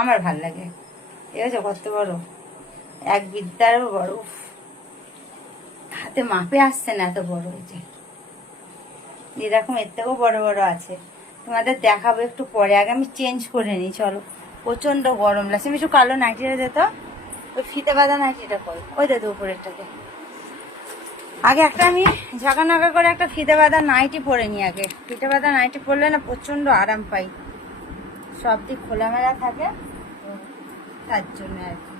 আমার ভাল লাগে। ঠিক আছে, কত বড়, এক বিদ্যারও বড়, হাতে মাপে আসছে না, এত বড় হয়েছে। এরকম এর থেকেও বড় বড় আছে, তোমাদের দেখাবো একটু পরে। আগে আমি চেঞ্জ করে নিই, চলো। প্রচন্ড গরম লাগছে। আমি একটু কালো নাইটিটা যেত, ওই ফিতে বাঁধা নাইটিটা কই, ওই দাদু উপরেরটাকে। আগে একটা আমি ঝাঁকা নাকা করে একটা ফিতে বাঁধা নাইটি পরে নিই। আগে ফিতে বাঁধা নাইটি পরলে না প্রচন্ড আরাম পাই, সব দিক খোলামেলা থাকে, তার জন্য আর কি।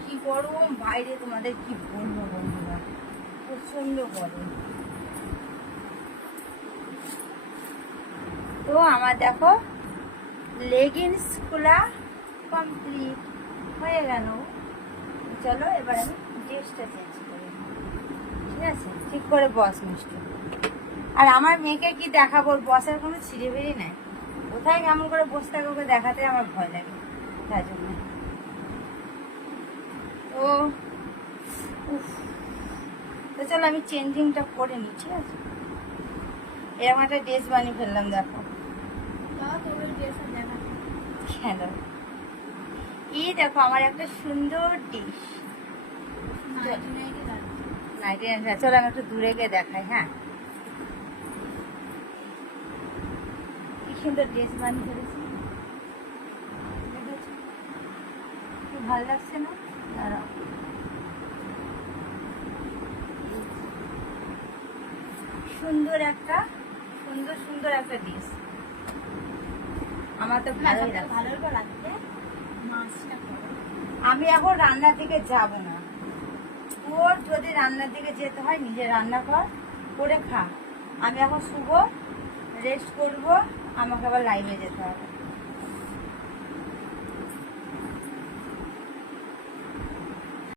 কি গরম বাইরে, তোমাদের কি বলবো বন্ধুরা, প্রচন্ড গরম। তো আমার দেখো লেগিংস খোলা কমপ্লিট হয়ে গেল। চলো এবার আমি ড্রেসটা চেঞ্জ করি, ঠিক আছে? ঠিক করে বস মিষ্টি। আর আমার মেয়েকে কি দেখাবো, বসের কোনো ছিঁড়ে বেরি নাই, কোথায় কেমন করে বসে থাকে ওকে দেখাতে আমার ভয় লাগে, তার জন্য। তো তো চলো আমি চেঞ্জিংটা করে নিই, ঠিক আছে? এরকম একটা ড্রেস বানিয়ে ফেললাম, দেখো। কেন? এই দেখো আমার একটা সুন্দর ডিশ। চলো আমি একটু দূরে গিয়ে দেখাই। হ্যাঁ, কি সুন্দর ড্রেস বানিয়ে ফেলেছি, খুব ভালো লাগছে না? দাঁড়াও, সুন্দর একটা সুন্দর একটা ডিশ, আমার তো ভালোই লাগছে। আমি এখন রান্নার দিকে যাব না, তোর যদি রান্নার দিকে যেতে হয় নিজে রান্না করে খা। আমি এখন শুভ রেস্ট করব, আমাকে আবার লাইভে যেতে হবে।